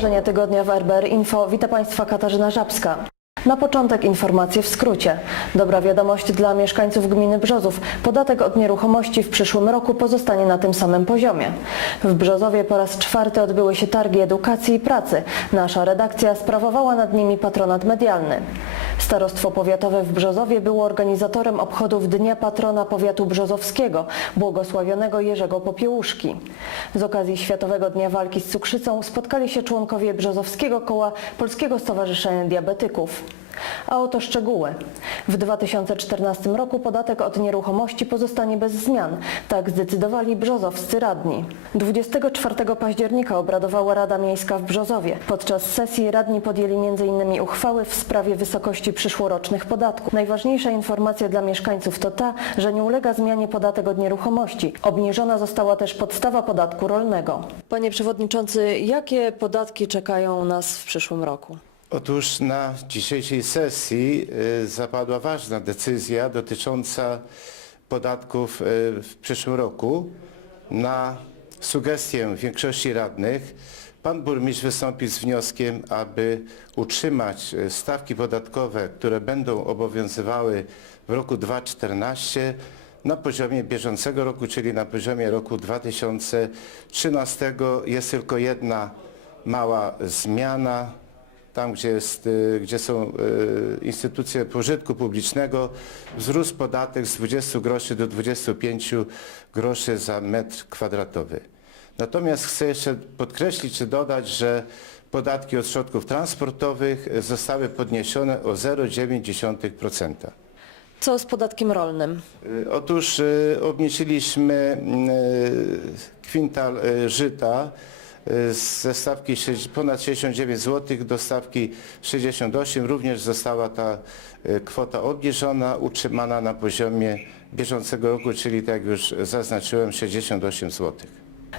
Wydarzenia tygodnia w RBR Info. Witam Państwa Katarzyna Żabska. Na początek informacje w skrócie. Dobra wiadomość dla mieszkańców gminy Brzozów. Podatek od nieruchomości w przyszłym roku pozostanie na tym samym poziomie. W Brzozowie po raz czwarty odbyły się targi edukacji i pracy. Nasza redakcja sprawowała nad nimi patronat medialny. Starostwo Powiatowe w Brzozowie było organizatorem obchodów Dnia Patrona Powiatu Brzozowskiego, błogosławionego Jerzego Popiełuszki. Z okazji Światowego Dnia Walki z Cukrzycą spotkali się członkowie Brzozowskiego Koła Polskiego Stowarzyszenia Diabetyków. A oto szczegóły. W 2014 roku podatek od nieruchomości pozostanie bez zmian. Tak zdecydowali brzozowscy radni. 24 października obradowała Rada Miejska w Brzozowie. Podczas sesji radni podjęli m.in. uchwały w sprawie wysokości przyszłorocznych podatków. Najważniejsza informacja dla mieszkańców to ta, że nie ulega zmianie podatek od nieruchomości. Obniżona została też podstawa podatku rolnego. Panie Przewodniczący, jakie podatki czekają nas w przyszłym roku? Otóż na dzisiejszej sesji y, zapadła ważna decyzja dotycząca podatków y, w przyszłym roku. Na sugestię większości radnych pan burmistrz wystąpił z wnioskiem, aby utrzymać y, stawki podatkowe, które będą obowiązywały w roku 2014 na poziomie bieżącego roku, czyli na poziomie roku 2013. Jest tylko jedna mała zmiana tam gdzie, jest, y, gdzie są y, instytucje pożytku publicznego, wzrósł podatek z 20 groszy do 25 groszy za metr kwadratowy. Natomiast chcę jeszcze podkreślić czy dodać, że podatki od środków transportowych zostały podniesione o 0,9%. Co z podatkiem rolnym? Y, Otóż obniżyliśmy kwintal żyta ze stawki ponad 69 zł do stawki 68. Również została ta y, kwota obniżona, utrzymana na poziomie bieżącego roku, czyli tak już zaznaczyłem 68 zł.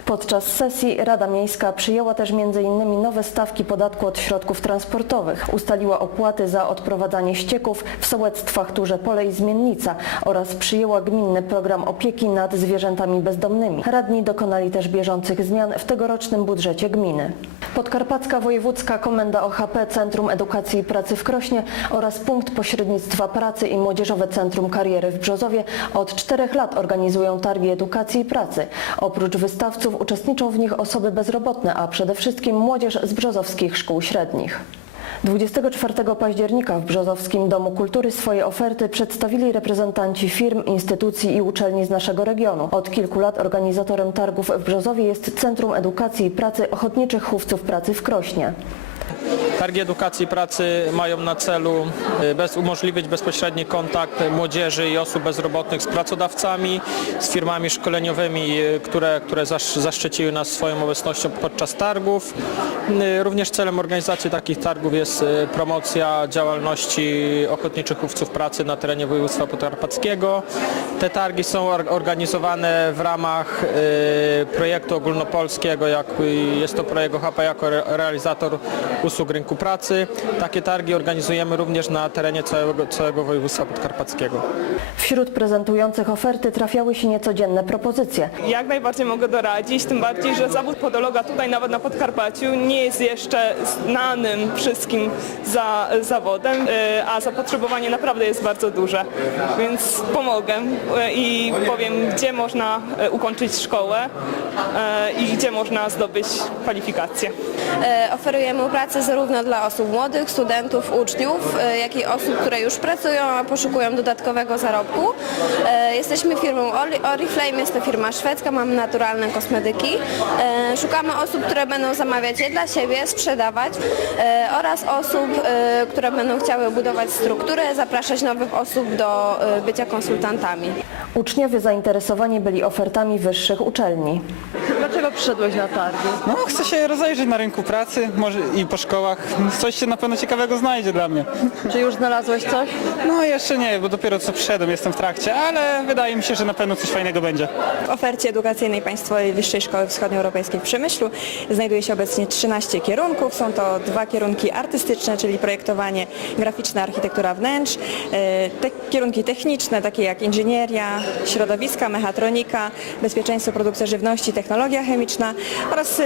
Podczas sesji Rada Miejska przyjęła też m.in. nowe stawki podatku od środków transportowych. Ustaliła opłaty za odprowadzanie ścieków w sołectwach Turze Pole i Zmiennica oraz przyjęła gminny program opieki nad zwierzętami bezdomnymi. Radni dokonali też bieżących zmian w tegorocznym budżecie gminy. Podkarpacka Wojewódzka Komenda OHP Centrum Edukacji i Pracy w Krośnie oraz Punkt Pośrednictwa Pracy i Młodzieżowe Centrum Kariery w Brzozowie od czterech lat organizują targi edukacji i pracy. Oprócz wystawców uczestniczą w nich osoby bezrobotne, a przede wszystkim młodzież z brzozowskich szkół średnich. 24 października w Brzozowskim Domu Kultury swoje oferty przedstawili reprezentanci firm, instytucji i uczelni z naszego regionu. Od kilku lat organizatorem targów w Brzozowie jest Centrum Edukacji i Pracy Ochotniczych Chówców Pracy w Krośnie. Targi edukacji pracy mają na celu y, bez, umożliwić bezpośredni kontakt młodzieży i osób bezrobotnych z pracodawcami, z firmami szkoleniowymi, y, które, które zasz, zaszczyciły nas swoją obecnością podczas targów. Y, Również celem organizacji takich targów jest promocja działalności ochotniczych chówców pracy na terenie województwa podkarpackiego. Te targi są or- organizowane w ramach projektu ogólnopolskiego, jak jest to projekt OHP jako re- realizator usług rynku pracy. Takie targi organizujemy również na terenie całego, całego województwa podkarpackiego. Wśród prezentujących oferty trafiały się niecodzienne propozycje. Jak najbardziej mogę doradzić, tym bardziej, że zawód podologa tutaj nawet na Podkarpaciu nie jest jeszcze znanym wszystkim za, zawodem, y, a zapotrzebowanie naprawdę jest bardzo duże. Więc pomogę y, i powiem, gdzie można y, ukończyć szkołę i gdzie można zdobyć kwalifikacje. E, Oferujemy pracę zarówno dla osób młodych, studentów, uczniów, e, jak i osób, które już pracują, a poszukują dodatkowego zarobku. E, Jesteśmy firmą Ori- Oriflame, jest to firma szwedzka, mamy naturalne kosmetyki. E, Szukamy osób, które będą zamawiać je dla siebie, sprzedawać oraz osób, które będą chciały budować strukturę, zapraszać nowych osób do bycia konsultantami. Uczniowie zainteresowani byli ofertami wyższych uczelni. Dlaczego przyszedłeś na targi? No, chcę się rozejrzeć na rynku pracy może i po szkołach. Coś się na pewno ciekawego znajdzie dla mnie. Czy już znalazłeś coś? No jeszcze nie, bo dopiero co przyszedłem, jestem w trakcie, ale wydaje mi się, że na pewno coś fajnego będzie. W ofercie edukacyjnej Państwowej Wyższej Szkoły Wschodnioeuropejskiej w Przemyślu znajduje się obecnie 13 kierunków. Są to dwa kierunki artystyczne, czyli projektowanie graficzne, architektura wnętrz, e, te kierunki techniczne, takie jak inżynieria, środowiska, mechatronika, bezpieczeństwo, produkcja żywności, technologia chemiczna oraz y,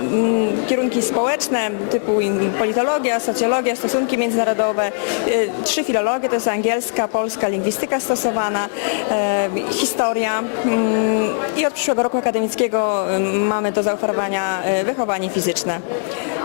mm, kierunki społeczne typu politologia, socjologia, stosunki międzynarodowe, y, trzy filologie, to jest angielska, polska, lingwistyka stosowana, e, historia mm, i od przyszłego roku akademickiego y, mamy do zaoferowania wychowanie fizyczne.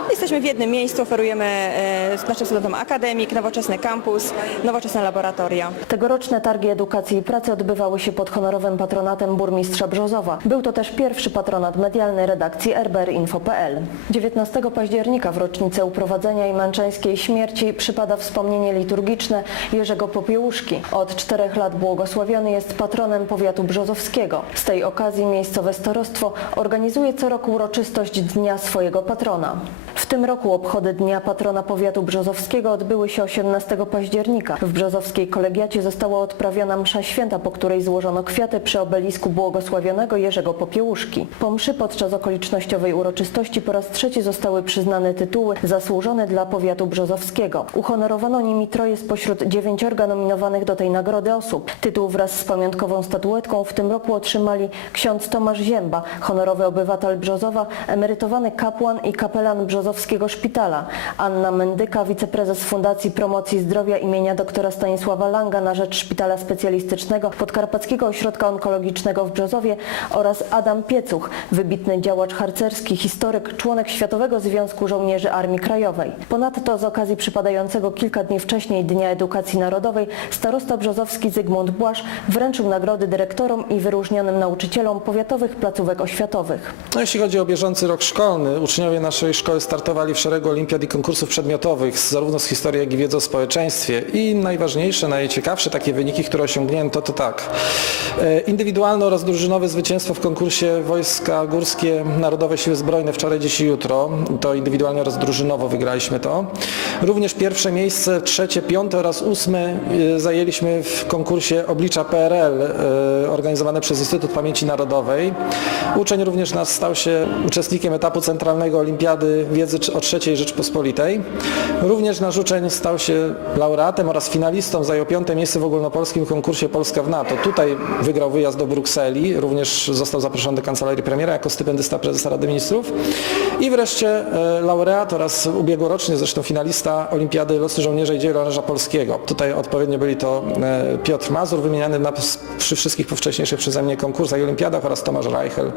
Jesteśmy w jednym miejscu, oferujemy e, naszym studentom akademik, nowoczesny kampus, nowoczesne laboratoria. Tegoroczne targi edukacji i pracy odbywały się pod honorowym patronatem burmistrza Brzozowa. Był to też pierwszy patronat medialnej redakcji rbrinfo.pl. 19 października w rocznicę uprowadzenia i męczeńskiej śmierci przypada wspomnienie liturgiczne Jerzego Popiełuszki. Od czterech lat błogosławiony jest patronem powiatu brzozowskiego. Z tej okazji miejscowe starostwo organizuje co roku uroczystość dnia swojego patrona. W tym roku obchody Dnia Patrona Powiatu Brzozowskiego odbyły się 18 października. W brzozowskiej kolegiacie została odprawiona msza święta, po której złożono kwiaty przy obelisku błogosławionego Jerzego Popiełuszki. Po mszy podczas okolicznościowej uroczystości po raz trzeci zostały przyznane tytuły zasłużone dla powiatu brzozowskiego. Uhonorowano nimi troje spośród dziewięciorga nominowanych do tej nagrody osób. Tytuł wraz z pamiątkową statuetką w tym roku otrzymali ksiądz Tomasz Zięba, honorowy obywatel Brzozowa, emerytowany kapłan i kapelan Brzozowskiego Szpitala, Anna Mendyka, wiceprezes Fundacji Promocji Zdrowia imienia doktora Stanisława Langa na rzecz Szpitala Specjalistycznego Podkarpackiego Ośrodka Onkologicznego w Brzozowie oraz Adam Piecuch, wybitny działacz harcerski, historyk, członek Światowego Związku Żołnierzy Armii Krajowej. Ponadto z okazji przypadającego kilka dni wcześniej Dnia Edukacji Narodowej starosta brzozowski Zygmunt Błasz wręczył nagrody dyrektorom i wyróżnionym nauczycielom powiatowych placówek oświatowych. No, jeśli chodzi o bieżący rok szkolny, uczniowie naszej szkoły startowali w szeregu olimpiad i konkursów przedmiotowych, zarówno z historii, jak i wiedzy o społeczeństwie. I najważniejsze, najciekawsze takie wyniki, które osiągnięto, to tak. E, Indywidualne oraz drużynowe zwycięstwo w konkursie Wojska Górskie Narodowe Siły Zbrojne wczoraj, dziś i jutro. To indywidualnie oraz drużynowo wygraliśmy to. Również pierwsze miejsce, trzecie, piąte oraz ósme e, zajęliśmy w konkursie Oblicza PRL e, organizowane przez Instytut Pamięci Narodowej. Uczeń również nas stał się uczestnikiem etapu centralnego Olimpiady Wiedzy o III Rzeczpospolitej. Również nasz uczeń stał się laureatem oraz finalistą, zajął piąte miejsce w ogólnopolskim konkursie Polska w NATO. Tutaj wygrał wyjazd do Brukseli, również został zaproszony do kancelarii premiera jako stypendysta prezesa Rady Ministrów. I wreszcie e, laureat oraz ubiegłoroczny zresztą finalista Olimpiady Losy Żołnierza i Dzieł Polskiego. Tutaj odpowiednio byli to e, Piotr Mazur, wymieniany na, przy wszystkich wcześniejszych przeze mnie konkursach i olimpiadach oraz Tomasz Reichel,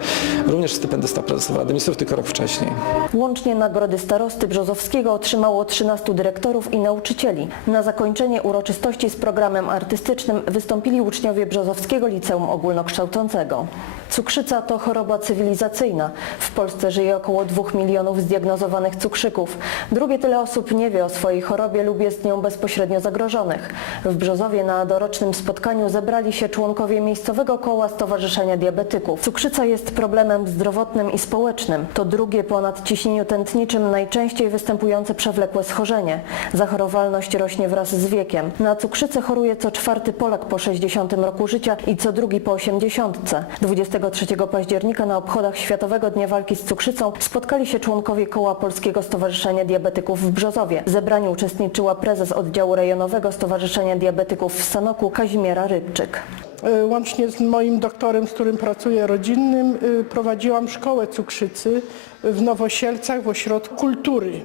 również stypendysta prezesa Rady Ministrów, tylko rok wcześniej. Łącznie nagrody starosty Brzozowskiego otrzymało 13 dyrektorów i nauczycieli. Na zakończenie uroczystości z programem artystycznym wystąpili uczniowie Brzozowskiego Liceum Ogólnokształcącego. Cukrzyca to choroba cywilizacyjna. W Polsce żyje około 2 milionów zdiagnozowanych cukrzyków. Drugie tyle osób nie wie o swojej chorobie lub jest nią bezpośrednio zagrożonych. W Brzozowie na dorocznym spotkaniu zebrali się członkowie miejscowego koła Stowarzyszenia Diabetyków. Cukrzyca jest problemem zdrowotnym i społecznym. To drugie po nadciśnieniu tętniczym najczęściej występujące przewlekłe schorzenie. Zachorowalność rośnie wraz z wiekiem. Na cukrzycę choruje co czwarty Polak po 60 roku życia i co drugi po 80. 23 października na obchodach Światowego Dnia Walki z Cukrzycą spotkali się członkowie koła Polskiego Stowarzyszenia Diabetyków w Brzozowie. W zebraniu uczestniczyła prezes oddziału rejonowego Stowarzyszenia Diabetyków w Sanoku Kazimiera Rybczyk. E, Łącznie z moim doktorem, z którym pracuję rodzinnym, y, prowadziłam szkołę cukrzycy w Nowosielcach w ośrodku kultury.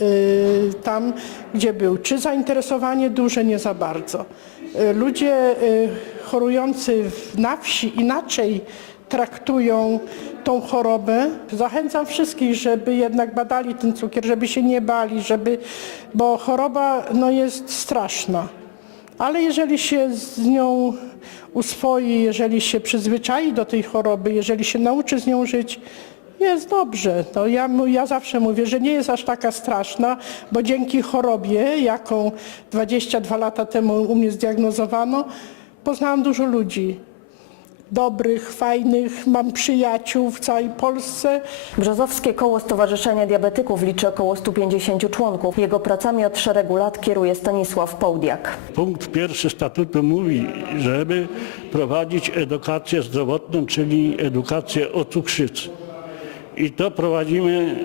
Y, Tam, gdzie był czy zainteresowanie duże, nie za bardzo. Ludzie chorujący na wsi inaczej traktują tą chorobę. Zachęcam wszystkich, żeby jednak badali ten cukier, żeby się nie bali, żeby, bo choroba no, jest straszna. Ale jeżeli się z nią uswoi, jeżeli się przyzwyczai do tej choroby, jeżeli się nauczy z nią żyć, jest dobrze. No ja, ja zawsze mówię, że nie jest aż taka straszna, bo dzięki chorobie, jaką 22 lata temu u mnie zdiagnozowano, poznałam dużo ludzi. Dobrych, fajnych, mam przyjaciół w całej Polsce. Brzozowskie Koło Stowarzyszenia Diabetyków liczy około 150 członków. Jego pracami od szeregu lat kieruje Stanisław Połdiak. Punkt pierwszy statutu mówi, żeby prowadzić edukację zdrowotną, czyli edukację o cukrzycy. I to prowadzimy,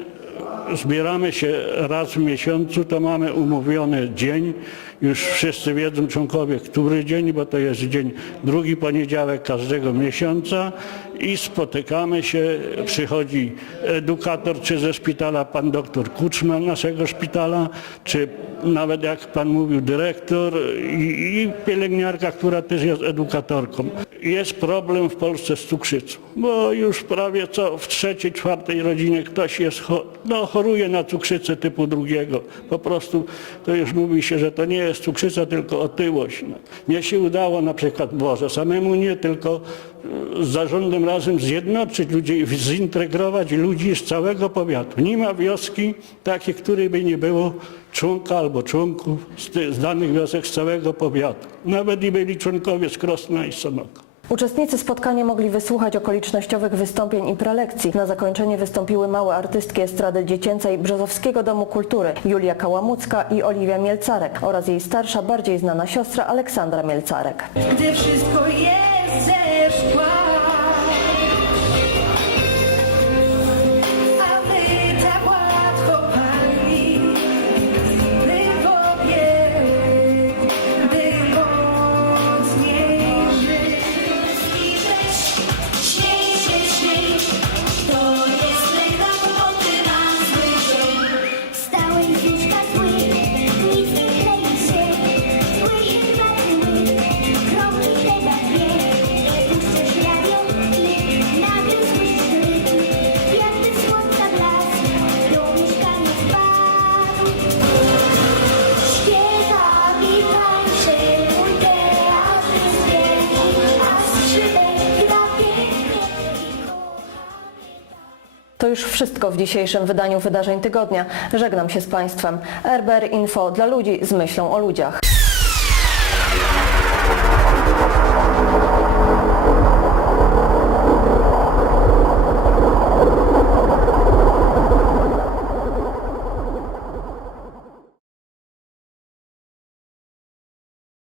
zbieramy się raz w miesiącu, to mamy umówiony dzień, już wszyscy wiedzą członkowie, który dzień, bo to jest dzień drugi poniedziałek każdego miesiąca i spotykamy się, przychodzi edukator, czy ze szpitala pan doktor Kuczman naszego szpitala, czy nawet jak pan mówił dyrektor i, i pielęgniarka, która też jest edukatorką. Jest problem w Polsce z cukrzycą, bo już prawie co w trzeciej, czwartej rodzinie ktoś jest, no, choruje na cukrzycę typu drugiego. Po prostu to już mówi się, że to nie jest cukrzyca, tylko otyłość. Mnie się udało na przykład, Boże, samemu nie, tylko zarządem razem zjednoczyć ludzi, i zintegrować ludzi z całego powiatu. Nie ma wioski takiej, której by nie było członka albo członków z, z danych wiosek z całego powiatu. Nawet i byli członkowie z Krosna i Sonoka. Uczestnicy spotkania mogli wysłuchać okolicznościowych wystąpień i prelekcji. Na zakończenie wystąpiły małe artystki estrady dziecięcej Brzozowskiego Domu Kultury Julia Kałamucka i Oliwia Mielcarek oraz jej starsza, bardziej znana siostra Aleksandra Mielcarek. gdy wszystko jest ze szkła. To już wszystko w dzisiejszym wydaniu Wydarzeń Tygodnia. Żegnam się z Państwem. RBR Info dla ludzi z myślą o ludziach.